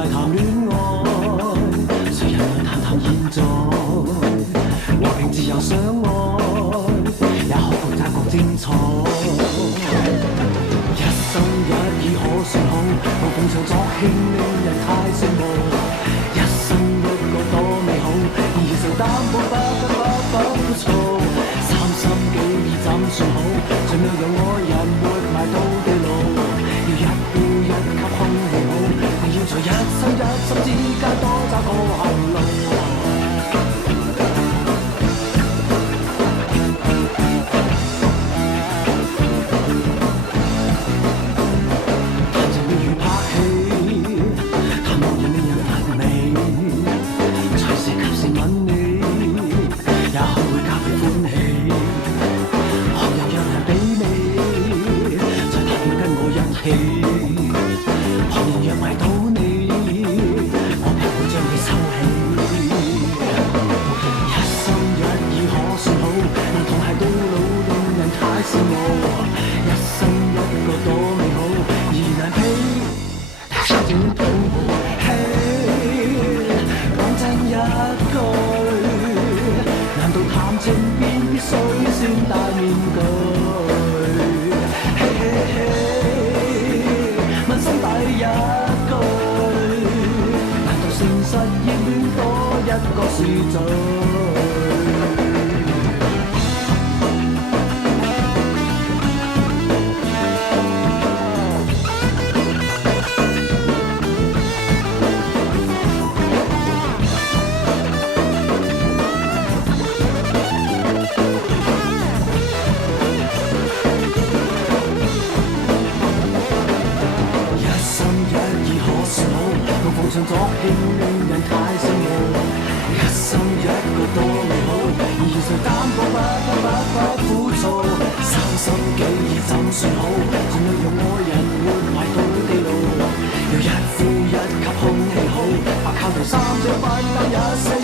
大談戀愛，誰人來談談現在？和平自由相愛，也可覺他各精彩。一生一意可算好，無逢場作興令人太羨慕。一生一個多美好，而現實擔保不枯燥。三心幾意怎算好？盡量讓愛人活埋到地老。要一呼一吸空氣好，定要在一生一心之間多找個後路。常作興令人太羨慕，一生一個多美好，而現實擔保不枯燥。三心幾意怎算好？盡量讓愛人活埋到地老。要一呼一吸空氣好，靠頭三張板凳也死。